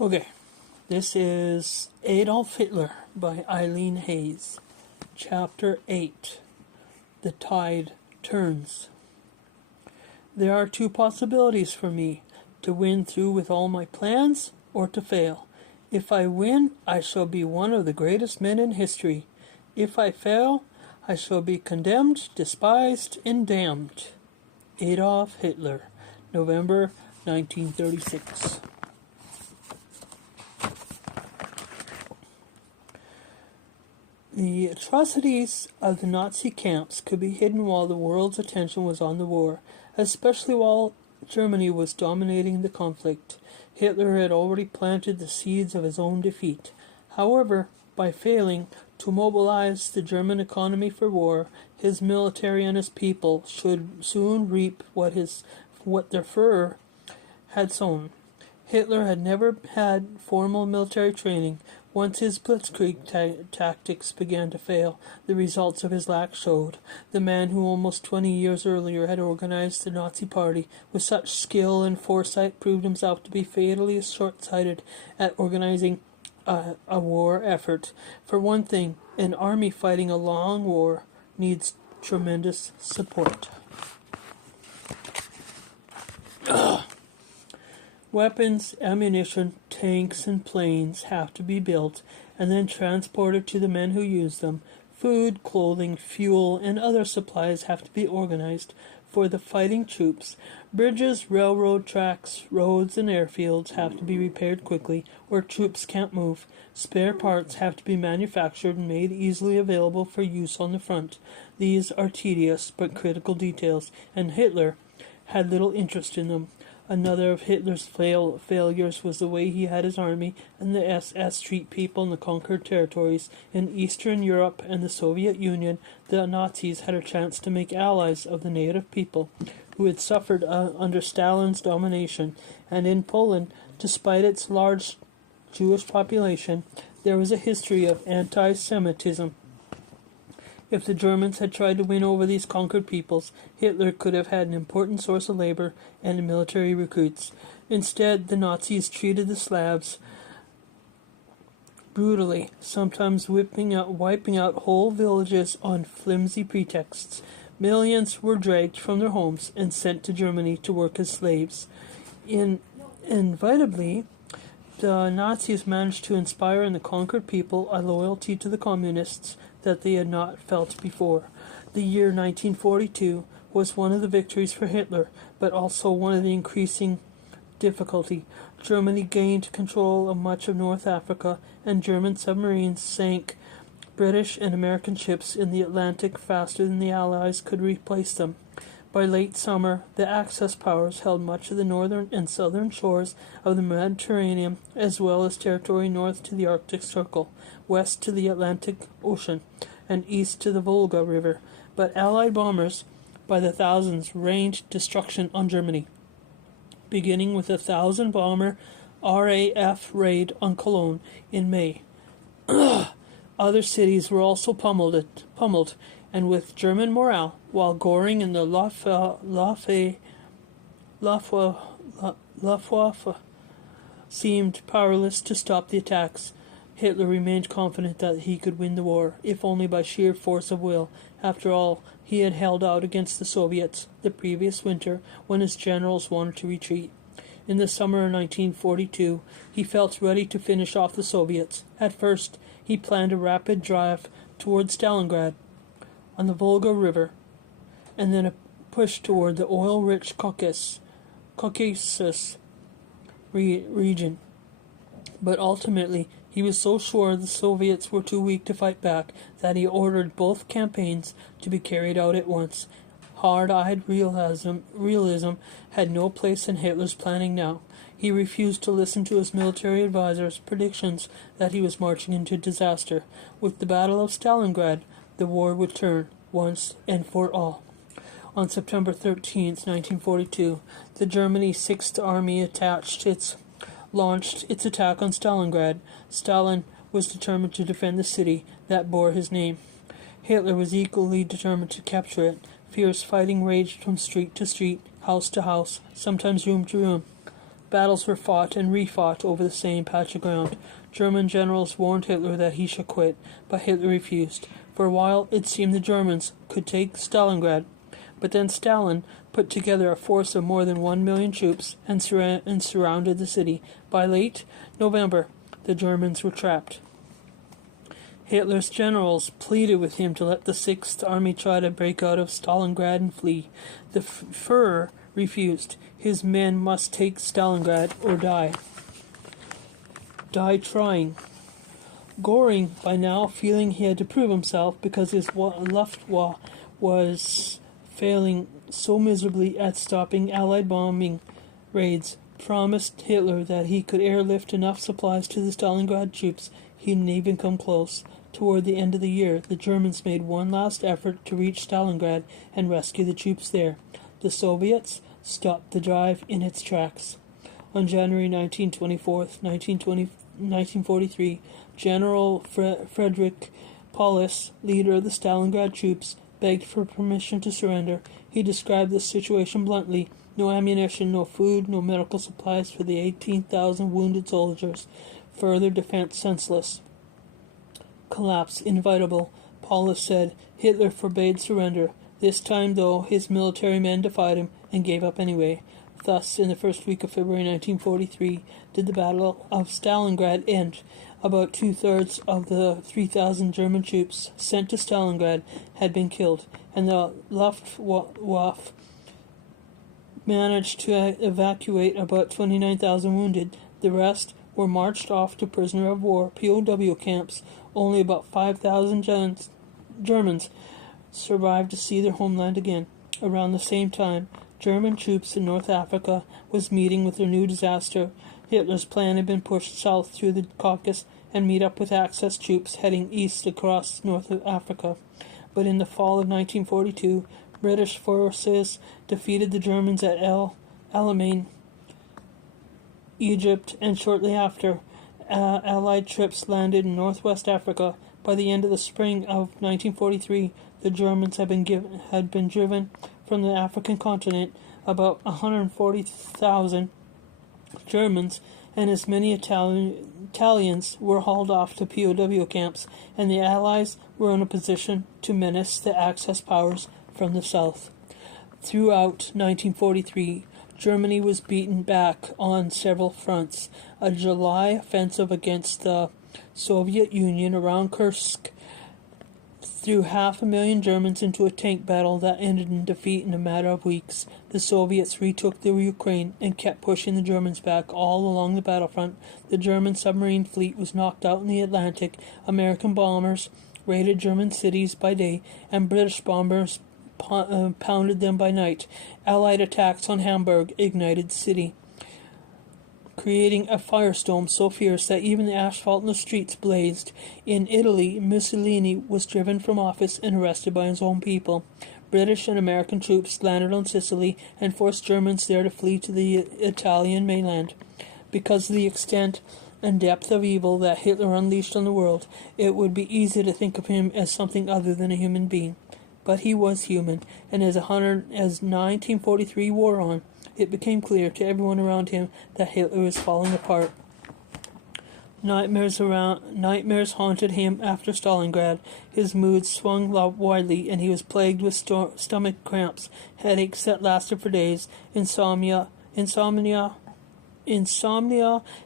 Okay, this is Adolf Hitler by Eileen Hayes. Chapter 8. The Tide Turns. There are two possibilities for me, to win through with all my plans or to fail. If I win, I shall be one of the greatest men in history. If I fail, I shall be condemned, despised, and damned. Adolf Hitler, November 1936. The atrocities of the Nazi camps could be hidden while the world's attention was on the war, especially while Germany was dominating the conflict. Hitler had already planted the seeds of his own defeat. However, by failing to mobilize the German economy for war, his military and his people should soon reap what their furor had sown. Hitler had never had formal military training. Once his blitzkrieg tactics began to fail, the results of his lack showed. The man who almost 20 years earlier had organized the Nazi Party with such skill and foresight proved himself to be fatally short-sighted at organizing a war effort. For one thing, an army fighting a long war needs tremendous support. Weapons, ammunition, tanks, and planes have to be built and then transported to the men who use them. Food, clothing, fuel, and other supplies have to be organized for the fighting troops. Bridges, railroad tracks, roads, and airfields have to be repaired quickly, or troops can't move. Spare parts have to be manufactured and made easily available for use on the front. These are tedious but critical details, and Hitler had little interest in them. Another of Hitler's failures was the way he had his army and the SS treat people in the conquered territories. In Eastern Europe and the Soviet Union, the Nazis had a chance to make allies of the native people who had suffered under Stalin's domination. And in Poland, despite its large Jewish population, there was a history of anti-Semitism. If the Germans had tried to win over these conquered peoples, Hitler could have had an important source of labor and military recruits. Instead, the Nazis treated the Slavs brutally, sometimes wiping out whole villages on flimsy pretexts. Millions were dragged from their homes and sent to Germany to work as slaves. Inevitably, the Nazis managed to inspire in the conquered people a loyalty to the communists that they had not felt before. The year 1942 was one of the victories for Hitler, but also one of the increasing difficulty. Germany gained control of much of North Africa, and German submarines sank British and American ships in the Atlantic faster than the Allies could replace them. By late summer, the Axis powers held much of the northern and southern shores of the Mediterranean, as well as territory north to the Arctic Circle, west to the Atlantic Ocean, and east to the Volga River. But Allied bombers by the thousands rained destruction on Germany, beginning with a 1,000-bomber RAF raid on Cologne in May. Other cities were also pummeled, and with German morale, while Göring and the Luftwaffe seemed powerless to stop the attacks, Hitler remained confident that he could win the war, if only by sheer force of will. After all, he had held out against the Soviets the previous winter when his generals wanted to retreat. In the summer of 1942, he felt ready to finish off the Soviets. At first, he planned a rapid drive toward Stalingrad on the Volga River, and then a push toward the oil-rich Caucasus region. But ultimately, he was so sure the Soviets were too weak to fight back that he ordered both campaigns to be carried out at once. Hard-eyed realism had no place in Hitler's planning now. He refused to listen to his military advisors' predictions that he was marching into disaster. With the Battle of Stalingrad, the war would turn, once and for all. On September 13, 1942, the Germany 6th Army launched its attack on Stalingrad. Stalin was determined to defend the city that bore his name. Hitler was equally determined to capture it. Fierce fighting raged from street to street, house to house, sometimes room to room. Battles were fought and refought over the same patch of ground. German generals warned Hitler that he should quit, but Hitler refused. For a while, it seemed the Germans could take Stalingrad, but then Stalin put together a force of more than 1 million troops and surrounded the city. By late November, the Germans were trapped. Hitler's generals pleaded with him to let the Sixth Army try to break out of Stalingrad and flee. The Führer refused. His men must take Stalingrad or die. Die trying. Goring, by now feeling he had to prove himself because his Luftwaffe was failing so miserably at stopping Allied bombing raids, promised Hitler that he could airlift enough supplies to the Stalingrad troops he'd even come close. Toward the end of the year, the Germans made one last effort to reach Stalingrad and rescue the troops there. The Soviets stopped the drive in its tracks. On January 24, 1943, General Friedrich Paulus, leader of the Stalingrad troops, begged for permission to surrender. He described the situation bluntly: no ammunition, no food, no medical supplies for the 18,000 wounded soldiers. Further defense senseless. Collapse inevitable, Paulus said. Hitler forbade surrender. This time, though, his military men defied him and gave up anyway. Thus, in the first week of February 1943, did the Battle of Stalingrad end. About two-thirds of the 3,000 German troops sent to Stalingrad had been killed, and the Luftwaffe managed to evacuate about 29,000 wounded. The rest were marched off to prisoner of war POW camps. Only about 5,000 Germans survived to see their homeland again. Around the same time, German troops in North Africa was meeting with their new disaster. Hitler's plan had been pushed south through the Caucasus and meet up with Axis troops heading east across North Africa. But in the fall of 1942, British forces defeated the Germans at El Alamein, Egypt, and shortly after, Allied troops landed in northwest Africa. By the end of the spring of 1943, the Germans had been driven from the African continent. About 140,000 Germans and as many Italians were hauled off to POW camps, and the Allies were in a position to menace the Axis powers from the south. Throughout 1943, Germany was beaten back on several fronts. A July offensive against the Soviet Union around Kursk threw 500,000 Germans into a tank battle that ended in defeat in a matter of weeks. The Soviets retook the Ukraine and kept pushing the Germans back all along the battlefront. The German submarine fleet was knocked out in the Atlantic. American bombers raided German cities by day, and British bombers pounded them by night. Allied attacks on Hamburg ignited the city, creating a firestorm so fierce that even the asphalt in the streets blazed. In Italy, Mussolini was driven from office and arrested by his own people. British and American troops landed on Sicily and forced Germans there to flee to the Italian mainland. Because of the extent and depth of evil that Hitler unleashed on the world, it would be easy to think of him as something other than a human being. But he was human, and as 1943 wore on, it became clear to everyone around him that Hitler was falling apart. Nightmares haunted him after Stalingrad. His moods swung widely, and he was plagued with stomach cramps, headaches that lasted for days, insomnia, and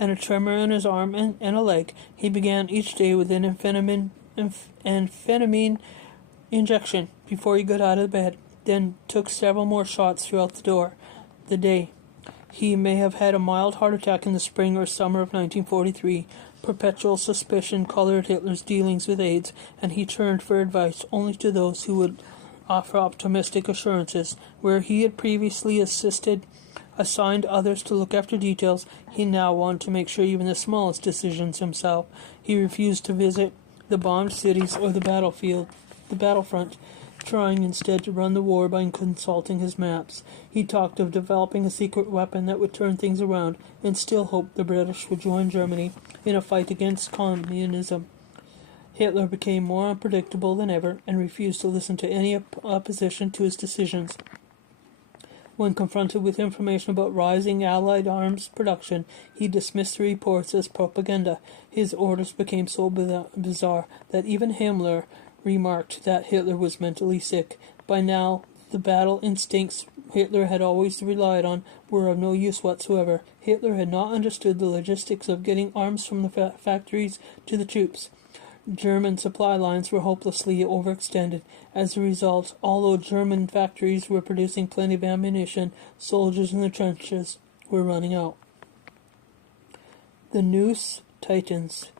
a tremor in his arm and a leg. He began each day with an amphetamine injection before he got out of bed, then took several more shots throughout the day. He may have had a mild heart attack in the spring or summer of 1943. Perpetual suspicion colored Hitler's dealings with aides, and he turned for advice only to those who would offer optimistic assurances. Where he had previously assigned others to look after details, he now wanted to make sure even the smallest decisions himself. He refused to visit the bombed cities or the battlefront, trying instead to run the war by consulting his maps. He talked of developing a secret weapon that would turn things around, and still hoped the British would join Germany in a fight against communism. Hitler became more unpredictable than ever and refused to listen to any opposition to his decisions. When confronted with information about rising Allied arms production, he dismissed the reports as propaganda. His orders became so bizarre that even Himmler remarked that Hitler was mentally sick. By now, the battle instincts Hitler had always relied on were of no use whatsoever. Hitler had not understood the logistics of getting arms from the factories to the troops. German supply lines were hopelessly overextended. As a result, although German factories were producing plenty of ammunition, soldiers in the trenches were running out. The noose tightens.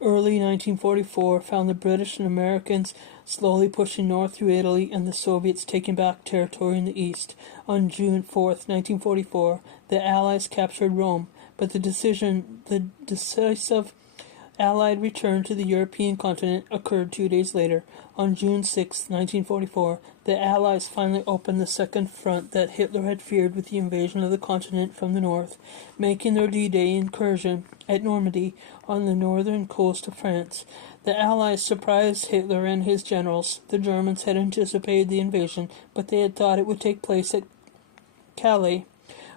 Early 1944 found the British and Americans slowly pushing north through Italy and the Soviets taking back territory in the east. On June 4th, 1944, the Allies captured Rome, but the decisive Allied return to the European continent occurred 2 days later. On June 6, 1944, the Allies finally opened the second front that Hitler had feared with the invasion of the continent from the north, making their D-Day incursion at Normandy on the northern coast of France. The Allies surprised Hitler and his generals. The Germans had anticipated the invasion, but they had thought it would take place at Calais,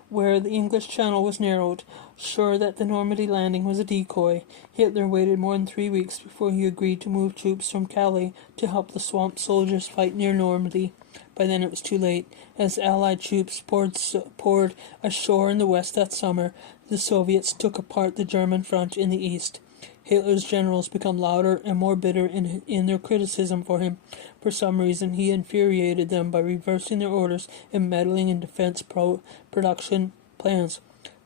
where the English Channel was narrowed. Sure that the Normandy landing was a decoy, Hitler waited more than 3 weeks before he agreed to move troops from Calais to help the swamp soldiers fight near Normandy. By then it was too late. As Allied troops poured ashore in the west that summer, the Soviets took apart the German front in the east. Hitler's generals became louder and more bitter in their criticism for him. For some reason, he infuriated them by reversing their orders and meddling in defense production plans.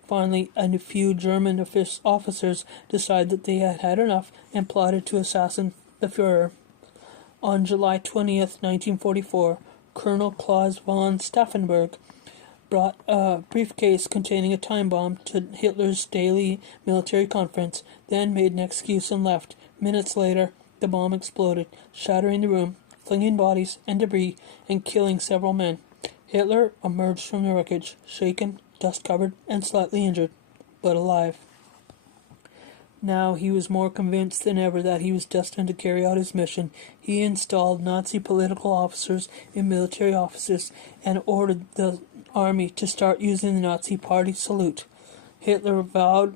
Finally, a few German officers decided that they had had enough and plotted to assassinate the Führer. On July 20th, 1944, Colonel Klaus von Stauffenberg brought a briefcase containing a time bomb to Hitler's daily military conference, then made an excuse and left. Minutes later, the bomb exploded, shattering the room, flinging bodies and debris, and killing several men. Hitler emerged from the wreckage, shaken, dust-covered, and slightly injured, but alive. Now he was more convinced than ever that he was destined to carry out his mission. He installed Nazi political officers in military offices and ordered the army to start using the Nazi party salute. Hitler vowed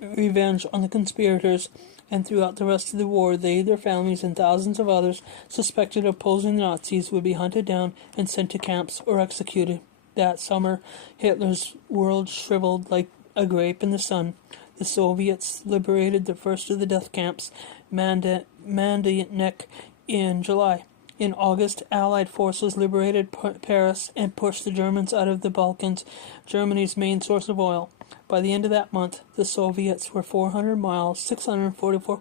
revenge on the conspirators, and throughout the rest of the war they, their families, and thousands of others suspected of opposing the Nazis would be hunted down and sent to camps or executed. That summer, Hitler's world shriveled like a grape in the sun. The Soviets liberated the first of the death camps, Majdanek, in July. In August, Allied forces liberated Paris and pushed the Germans out of the Balkans, Germany's main source of oil. By the end of that month, the Soviets were 400 miles, 644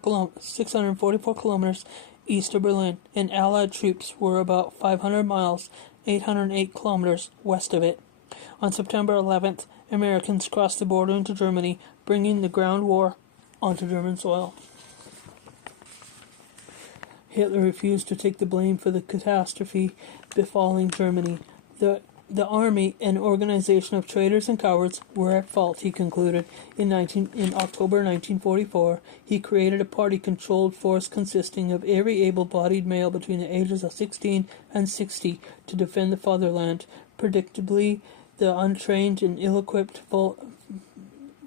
kilometers east of Berlin, and Allied troops were about 500 miles, 808 kilometers west of it. On September 11th, Americans crossed the border into Germany, bringing the ground war onto German soil. Hitler refused to take the blame for the catastrophe befalling Germany. The army, an organization of traitors and cowards, were at fault, he concluded. In October 1944, he created a party-controlled force consisting of every able-bodied male between the ages of 16 and 60 to defend the fatherland. Predictably, the untrained and ill-equipped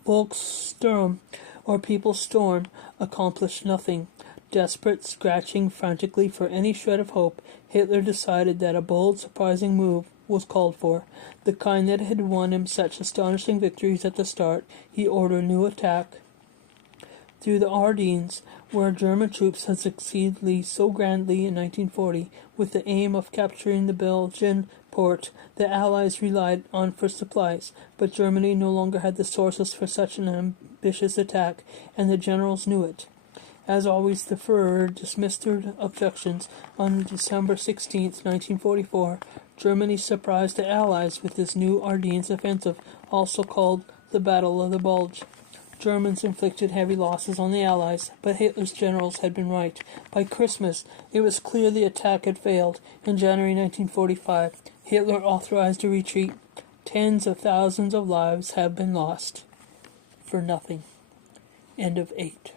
Volkssturm, or People's Storm, accomplished nothing. Desperate, scratching frantically for any shred of hope, Hitler decided that a bold, surprising move was called for, the kind that had won him such astonishing victories at the start. He ordered a new attack through the Ardennes, where German troops had succeeded so grandly in 1940, with the aim of capturing the Belgian port the Allies relied on for supplies. But Germany no longer had the sources for such an ambitious attack, and the generals knew it. As always, the Führer dismissed their objections. On December 16, 1944, Germany surprised the Allies with this new Ardennes offensive, also called the Battle of the Bulge. Germans inflicted heavy losses on the Allies, but Hitler's generals had been right. By Christmas, it was clear the attack had failed. In January 1945, Hitler authorized a retreat. Tens of thousands of lives have been lost for nothing. End of 8.